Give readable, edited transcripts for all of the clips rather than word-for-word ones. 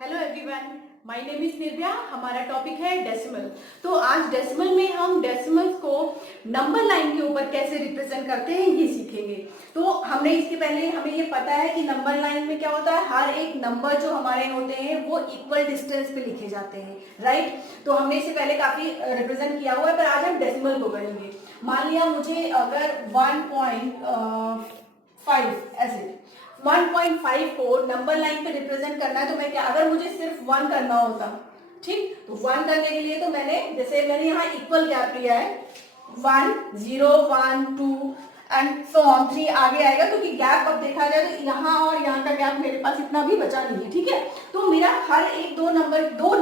Hello everyone, my name is Nirbhaya. हमारा topic है decimal. तो आज डेसिमल में हम डेसिमल्स को नंबर लाइन के ऊपर कैसे रिप्रेजेंट करते हैं ये सीखेंगे। तो हमने इसके पहले हमें ये पता है कि नंबर लाइन में क्या होता है, हर एक नंबर जो हमारे होते हैं वो इक्वल डिस्टेंस पे लिखे जाते हैं, राइट। तो हमने इससे पहले काफी रिप्रेजेंट किया हुआ है, पर आज हम डेसिमल को करेंगे। मान लिया मुझे अगर 1.5 ऐसे 1.5 को नंबर लाइन पे रिप्रेजेंट करना है, तो मैं क्या, अगर मुझे सिर्फ 1 करना होता, ठीक, तो 1 करने के लिए तो मैंने यहाँ इक्वल गैप लिया है, 1 0 1 2 एंड सो ऑन 3 आगे आएगा, क्योंकि गैप अब देखा जाए तो यहाँ और यहाँ का गैप मेरे पास इतना भी बचा नहीं है, ठीक है। तो मेरा हर एक दो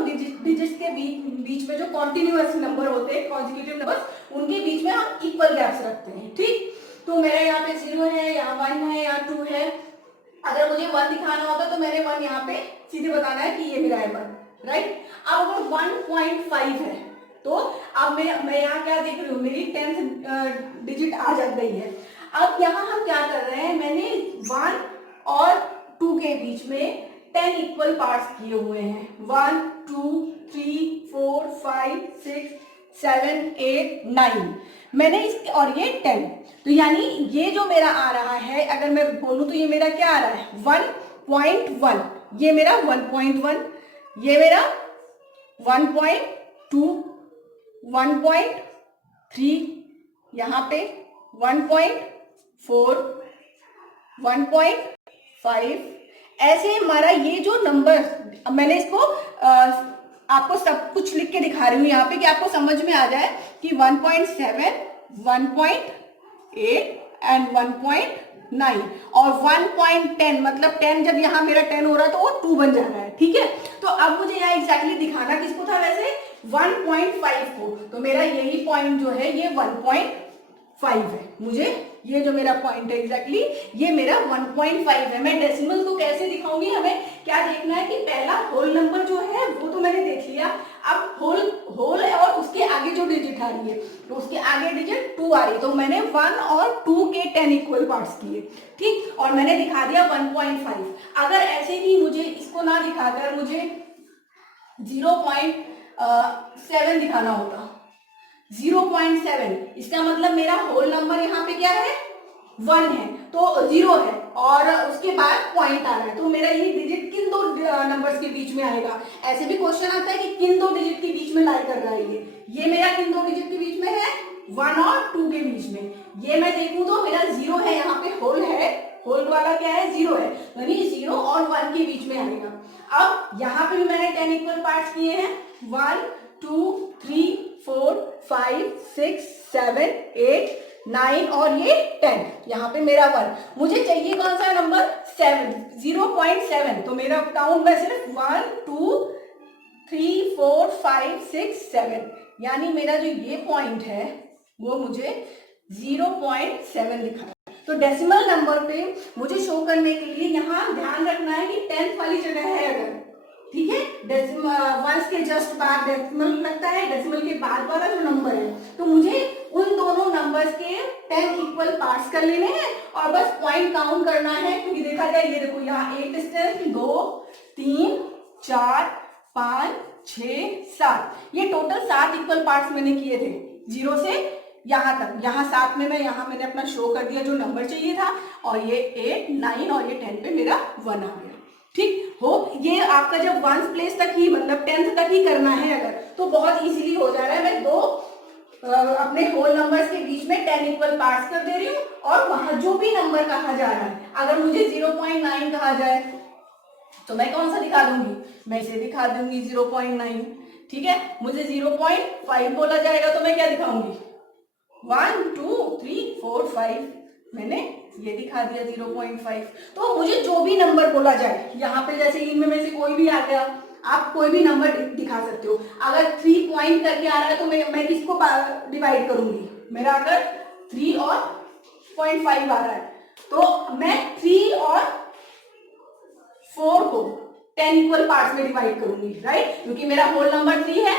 डिजिट्स के बीच में जो कॉन्टिन्यूअस नंबर होते हैं, कॉन्जिक्यूटिव नंबर, उनके बीच में हम इक्वल गैप्स रखते हैं, ठीक। तो मेरा यहाँ पे 0 है, यहाँ 1 है, यहाँ 2 है। अगर मुझे 1 दिखाना होता तो मैंने 1 यहाँ पे सीधे बताना है कि ये मेरा है 1, राइट। अब अगर 1.5 है तो अब मैं यहाँ क्या देख रही हूँ, मेरी 10th डिजिट आ जा गई है। अब यहाँ हम क्या कर रहे हैं, मैंने 1 और 2 के बीच में 10 इक्वल पार्ट्स किए हुए हैं, 1 2 3 4 5 6 7 8 9 मैंने इस, और ये 10। तो यानी ये जो मेरा आ रहा है, अगर मैं बोलूं तो ये मेरा क्या आ रहा है, 1.1, ये मेरा 1.1, ये मेरा 1.2 1.3, यहाँ पे 1.4 1.5, ऐसे हमारा ये जो नंबर, मैंने इसको आपको सब कुछ लिख के दिखा रही हूँ यहाँ पे कि आपको समझ में आ जाए कि 1.7 1.8 एंड 1.9 और 1.10, मतलब 10 जब यहाँ मेरा 10 हो रहा है तो वो 2 बन जा रहा है, ठीक है। तो अब मुझे यहाँ एग्जैक्टली दिखाना किसको था, वैसे 1.5 को। तो मेरा यही पॉइंट जो है ये 1.5 है, मुझे ये जो मेरा पॉइंट है एग्जैक्टली ये मेरा 1.5 है। मैं डेसिमल को कैसे दिखाऊंगी, हमें क्या देखना है कि पहला होल नंबर जो है वो तो मैंने देख लिया, अब होल है और उसके आगे जो डिजिट आ रही है, तो उसके आगे डिजिट 2 आ रही है, तो मैंने 1 और 2 के 10 इक्वल पार्ट्स किए, ठीक, और मैंने दिखा दिया 1.5। अगर ऐसे ही मुझे इसको ना दिखाकर मुझे 0.7 दिखाना होता, 0.7, इसका मतलब मेरा होल नंबर यहाँ पे क्या है, 1 है, तो 0 है और उसके बाद पॉइंट आ रहा है, तो मेरा ये डिजिट किन दो नंबर्स के बीच में आएगा। ऐसे भी क्वेश्चन आता है कि किन दो डिजिट के बीच में लाई कर रहा है, ये मेरा किन दो डिजिट के बीच में है, 1 और 2 के बीच में। ये मैं देखूं तो मेरा 0 है, यहाँ पे होल है, होल वाला क्या है, 0 है, यानी 0 और 1 के बीच में आएगा। अब यहाँ पे भी मैंने 10 इक्वल पार्ट्स किए हैं, 1 2 3 4 5 6 7 8 9 और ये 10, यहाँ पे मेरा 1, मुझे चाहिए कौन सा नंबर, 7, 0.7। तो मेरा काउंट में सिर्फ 1 2 3 4 5 6 7, यानी मेरा जो ये पॉइंट है वो मुझे 0.7 दिखा है। तो डेसिमल नंबर पे मुझे शो करने के लिए यहाँ ध्यान रखना है कि 10th वाली जगह है अगर, ठीक है, वंस के जस्ट बाद डेसिमल लगता है, डेसिमल के बाद वाला जो नंबर है, तो मुझे उन दोनों नंबर्स के 10 इक्वल पार्ट्स कर लेने हैं और बस पॉइंट काउंट करना है, क्योंकि देखा जाए ये देखो यहाँ 8 डिस्टेंस, 2 3 4 5 6 7, ये टोटल 7 इक्वल पार्ट्स मैंने किए थे 0 से यहाँ तक। यहाँ 7 में मैंने अपना शो कर दिया जो नंबर चाहिए था, और ये 8 9 और ये 10 पे मेरा 1 आ गया, ठीक। होप ये आपका जब 1 प्लेस तक ही, मतलब 10th तक ही करना है अगर, तो बहुत इजीली हो जा रहा है। मैं दो अपने होल नंबर्स के बीच में 10 इक्वल पार्ट्स कर दे रही हूँ, और वहां जो भी नंबर कहा जा रहा है, अगर मुझे 0.9 कहा जाए तो मैं कौन सा दिखा दूंगी, मैं इसे दिखा दूंगी 0.9, ठीक है। मुझे 0.5 बोला जाएगा तो मैं क्या दिखाऊंगी, 1 2 3 4 5, मैंने ये दिखा दिया 0.5। तो मुझे जो भी नंबर बोला जाए यहाँ पे, जैसे इनमें में से कोई भी आ गया, आप कोई भी नंबर दिखा सकते हो। अगर 3 पॉइंट करके आ रहा है तो मैं किसको डिवाइड करूंगी, मेरा अगर 3 और 0.5 आ रहा है तो मैं 3 और 4 को 10 इक्वल पार्ट्स में डिवाइड करूंगी, राइट, क्योंकि मेरा होल नंबर 3 है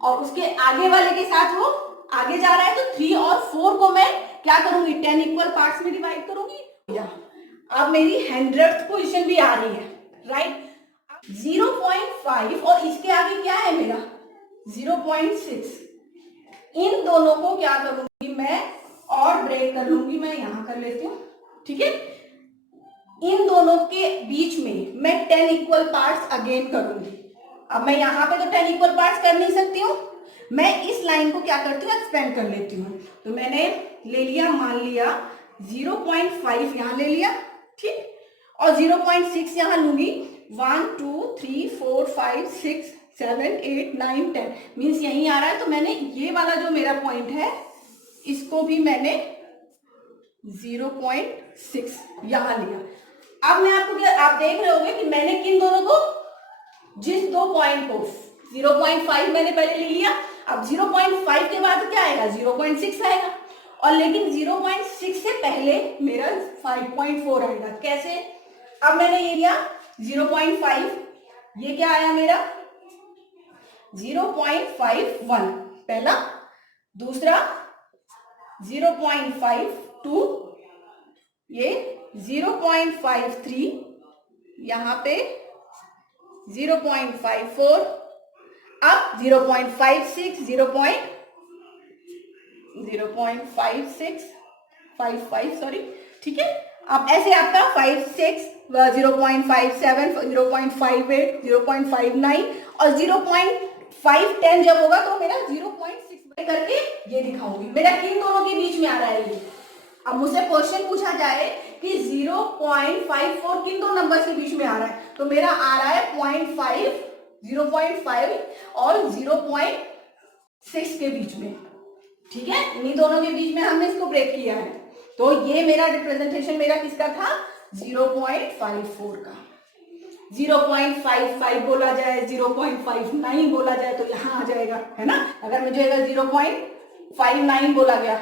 और उसके आगे वाले के साथ वो आगे जा रहा है, तो 3 और 4 को मैं क्या करूंगी, 10 इक्वल पार्ट्स में डिवाइड करूंगी। अब मेरी 100th पोजीशन भी आ रही है, राइट। अब 0.5 और इसके आगे क्या है मेरा 0.6। इन दोनों को क्या करूंगी मैं और ब्रेक कर लूंगी, मैं यहां कर लेती हूँ, ठीक है। इन दोनों के बीच में मैं 10 इक्वल पार्ट्स अगेन करूंगी। अब मैं यहां पे तो 10 इक्वल पार्ट्स कर नहीं सकती हूँ, मैं इस लाइन को क्या करती हूँ एक्सपेंड कर लेती हूँ। तो मैंने ले लिया, मान लिया 0.5 यहां ले लिया, ठीक, और 0.6 यहां लूंगी। 1 2 3 4 5 6 7 8 9 10 मीन्स यही आ रहा है। तो मैंने ये वाला जो मेरा पॉइंट है इसको भी मैंने 0.6 यहां लिया। अब मैं आपको क्या, आप देख रहे होंगे कि मैंने किन दोनों को, जिस दो पॉइंट को 0.5 मैंने पहले ले लिया, अब 0.5 के बाद क्या आएगा 0.6 आएगा, और लेकिन 0.6 से पहले मेरा 5.4 आएगा। कैसे? अब मैंने ये लिया 0.5, ये क्या आया मेरा 0.51 पहला, दूसरा 0.52, ये 0.53, यहां पे 0.54, अब 0.56, 0.5655 सॉरी, ठीक है। अब ऐसे आपका 56, 0.57, 0.58, 0.59 और 0.510 जब होगा तो मेरा 0.6 करके ये दिखाऊंगी मेरा किन दोनों के बीच में आ रहा है ये। अब मुझसे क्वेश्चन पूछा जाए कि 0.54 किन दो नंबर के बीच में आ रहा है, तो मेरा आ रहा है 0.5 और 0.6 के बीच में, ठीक है। इन्हीं दोनों के बीच में हमने इसको ब्रेक किया है। तो ये मेरा रिप्रेजेंटेशन मेरा किसका था 0.54 का। 0.55 बोला जाए, 0.59 बोला जाए तो यहां आ जाएगा, है ना। अगर मुझे 0.59 बोला गया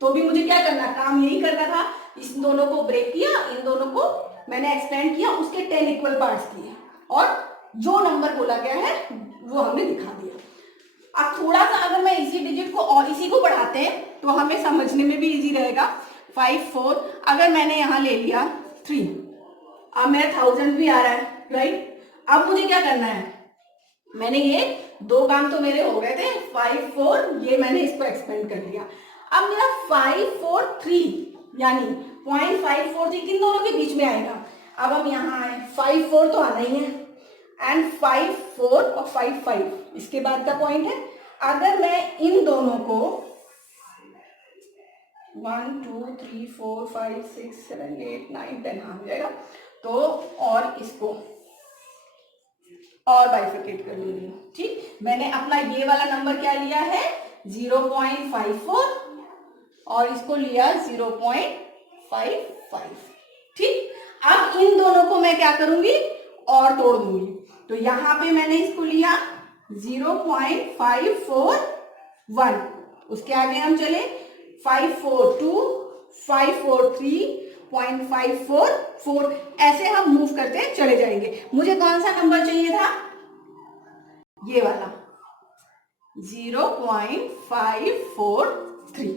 तो भी मुझे क्या करना, काम यही करना था, इस दोनों को ब्रेक किया, इन दोनों को मैंने एक्सपेंड किया, उसके 10 इक्वल पार्ट्स किए और जो नंबर बोला गया है वो हमने दिखा दिया। अब थोड़ा सा अगर मैं इसी डिजिट को और इसी को बढ़ाते हैं तो हमें समझने में भी इजी रहेगा। 5 4 अगर मैंने यहां ले लिया 3, अब मेरा 1000 भी आ रहा है, राइट। अब मुझे क्या करना है, मैंने ये दो काम तो मेरे हो गए थे, 5 4 ये मैंने इसको एक्सपेंड कर लिया। अब मेरा 543 यानी 0.543 किन दोनों के बीच में आएगा। अब हम यहाँ आए, 5 4 तो आना ही है एंड 5 4 और 5 5 इसके बाद का पॉइंट है। अगर मैं इन दोनों को 1 2 3 4 5 6 7 8 9 10 हाँ जाएगा, तो और इसको और बाइफिकेट कर लूंगी, ठीक। मैंने अपना ये वाला नंबर क्या लिया है 0.54 और इसको लिया 0.55, ठीक। अब इन दोनों को मैं क्या करूंगी और तोड़ दूंगी, तो यहां पे मैंने इसको लिया 0.541, उसके आगे हम चले 542, 543, 0.544, ऐसे हम मूव करते चले जाएंगे। मुझे कौन सा नंबर चाहिए था, ये वाला 0.543,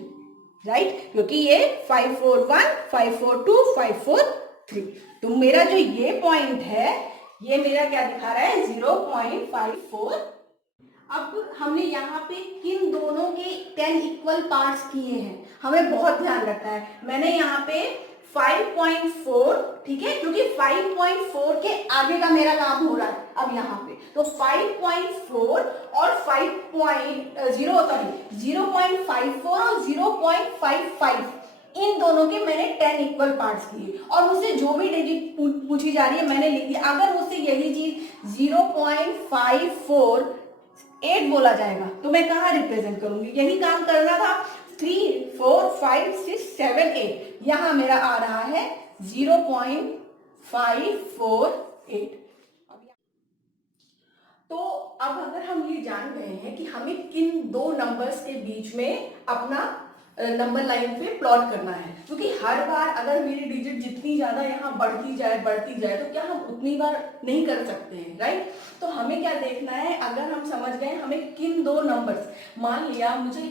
राइट, क्योंकि ये 541, 542, 543, तो मेरा जो ये पॉइंट है ये मेरा क्या दिखा रहा है 0.54। अब हमने यहाँ पे किन दोनों के 10 इक्वल पार्ट्स किए हैं, हमें बहुत ध्यान रखना है। मैंने यहाँ पे 5.4, ठीक है, क्योंकि 5.4 के आगे का मेरा काम हो रहा है अब यहाँ पे, तो 5.4 और 0.54 और 0.55 इन दोनों के मैंने 10 इक्वल पार्ट्स किए और मुझसे जो भी डिजिट पूछी जा रही है मैंने लिख दिया। अगर मुझसे यही चीज 0.548 बोला जाएगा तो मैं कहाँ रिप्रेजेंट करूंगी, यही काम करना था। 3 4 5 6 7 8 यहां मेरा आ रहा है 0.548। तो अब अगर हम ये जान गए हैं कि हमें किन दो नंबर्स के बीच में अपना नंबर लाइन पे प्लॉट करना है, क्योंकि हर बार अगर मेरी डिजिट जितनी ज्यादा यहाँ बढ़ती जाए तो क्या हम उतनी बार नहीं कर सकते हैं, राइट। तो हमें क्या देखना है, अगर हम समझ गए हमें किन दो नंबर्स, मान लिया मुझे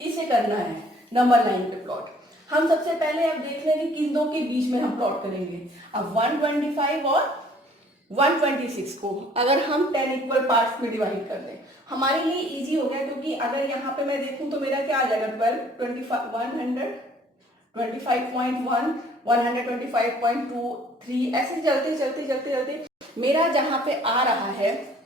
इसे करना है नंबर लाइन पे प्लॉट, हम सबसे पहले अब देख लेंगे किन दो के बीच में हम प्लॉट करेंगे। अब 125 और 126 को अगर हम 10 इक्वल पार्ट्स में डिवाइड कर दें, हमारे लिए इजी हो गया, क्योंकि अगर यहाँ पे मैं देखूं तो मेरा क्या आ जाएगा 12, 25, 125.1, 125.2, 3 ऐसे चलते चलते चलते चलते मेरा जहां पे आ रहा है,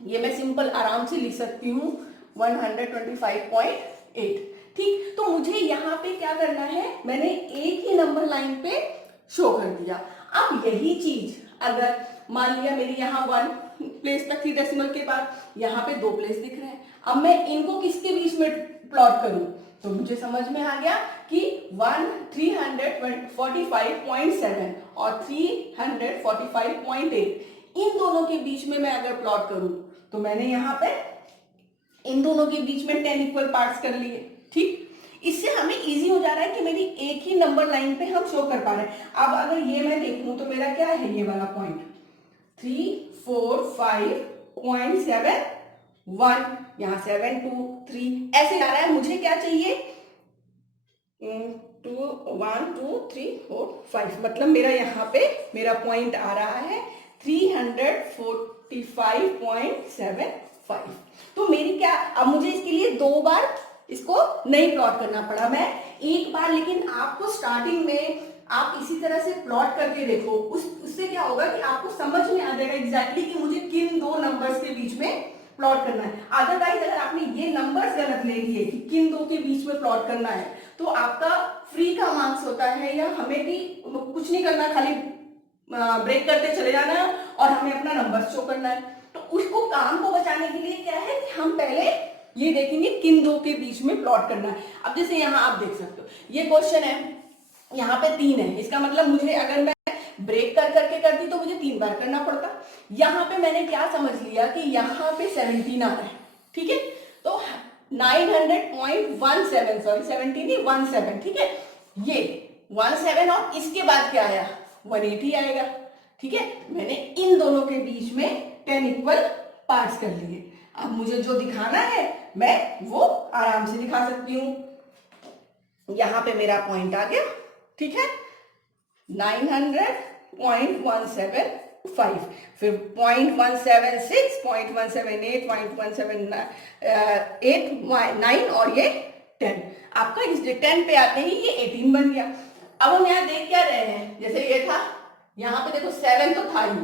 ये मैं सिंपल आराम से लिख सकती हूँ 125.8। ठीक, तो मुझे यहाँ पे क्या करना है, मैंने एक ही नंबर लाइन पे शो कर दिया। अब यही चीज अगर मान लिया मेरी यहाँ 1 प्लेस तक थी डेसिमल के बाद, यहाँ पे 2 प्लेस दिख रहे हैं, अब मैं इनको किसके बीच में प्लॉट करूं, तो मुझे समझ में आ गया कि 345.7 और 345.8 इन दोनों के बीच में मैं अगर प्लॉट करूं, तो मैंने यहाँ पे इन दोनों के बीच में 10 इक्वल पार्ट्स कर लिए। ठीक, इससे हमें इजी हो जा रहा है कि मेरी एक ही नंबर लाइन पे हम शो कर पा रहे हैं। अब अगर ये मैं देखूं तो मेरा क्या है, ये वाला पॉइंट 345.71, यहाँ 7 2 3 ऐसे आ रहा है। मुझे क्या चाहिए, 2 1 2 3 4 5, मतलब मेरा यहाँ पे मेरा पॉइंट आ रहा है 345.75। तो मेरी क्या, अब मुझे इसके लिए 2 बार इसको नहीं प्लॉट करना पड़ा, मैं एक बार, लेकिन आपको स्टार्टिंग में आप इसी तरह से प्लॉट करके देखो, उससे क्या होगा कि आपको समझ में आ जाएगा एग्जैक्टली कि मुझे किन 2 नंबर्स के बीच में प्लॉट करना है। अदरवाइज अगर आपने ये नंबर्स गलत ले लिए कि किन 2 के बीच में प्लॉट करना है, तो आपका फ्री का मार्क्स होता है, या हमें भी कुछ नहीं करना, खाली ब्रेक करते चले जाना है और हमें अपना नंबर शो करना है। तो उसको काम को बचाने के लिए क्या है कि हम पहले ये देखेंगे किन 2 के बीच में प्लॉट करना है। अब जैसे यहाँ आप देख सकते हो, ये क्वेश्चन है, यहाँ पे 3 है, इसका मतलब मुझे अगर मैं ब्रेक कर करके करती तो मुझे 3 बार करना पड़ता। यहाँ पे मैंने क्या समझ लिया कि यहाँ पे 17 आ रहा है, ठीक है, तो 900.17, सॉरी 17 नहीं 17, ठीक है, ये 17 और इसके बाद क्या आया 180 आएगा। ठीक है, मैंने इन दोनों के बीच में 10 इक्वल पार्ट्स कर लिए। अब मुझे जो दिखाना है मैं वो आराम से दिखा सकती हूं। यहां पे मेरा पॉइंट आ गया, ठीक है, 900.175, फिर 0.176, 0.178, 0.178, और ये 10। आपका इस 10 पे आते ही ये 18 बन गया। अब हम यहाँ देख क्या रहे हैं, जैसे ये था, यहाँ पे देखो 7 तो था ही,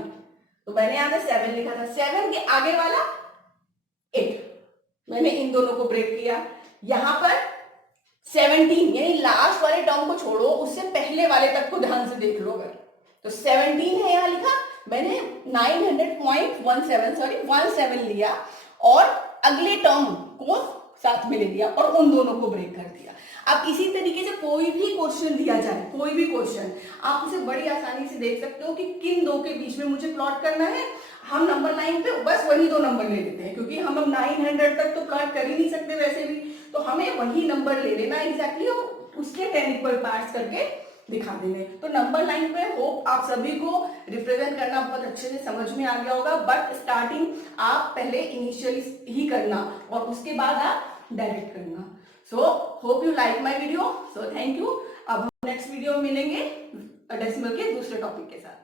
तो मैंने यहाँ पे 7 लिखा था, 7 के आगे वाला 8, मैंने इन दोनों को ब्रेक किया। यहाँ पर 17 यानी लास्ट वाले टर्म को छोड़ो, उससे पहले वाले तक को ध्यान से देख लो अगर, तो 17 है यहाँ लिखा, मैंने 17 लिया और अगले टर्म को साथ में ले लिया और उन दोनों को ब्रेक कर दिया। अब इसी तरीके से कोई भी क्वेश्चन दिया जाए, कोई भी क्वेश्चन, आप उसे बड़ी आसानी से देख सकते हो कि किन 2 के बीच में मुझे प्लॉट करना है। हम नंबर लाइन पे बस वही 2 नंबर ले लेते हैं, क्योंकि हम अब 900 तक तो प्लॉट कर ही नहीं सकते वैसे भी, तो हमें वही नंबर ले लेना एग्जैक्टली और उसके 10 इक्वल पार्ट्स करके दिखा देने। तो नंबर लाइन पे होप आप सभी को रिप्रेजेंट करना बहुत अच्छे से समझ में आ गया होगा, बट स्टार्टिंग आप पहले इनिशियली ही करना और उसके बाद आप डायरेक्ट करना। So hope you like my video, so thank you. अब हम नेक्स्ट वीडियो में मिलेंगे डेसिमल के दूसरे टॉपिक के साथ।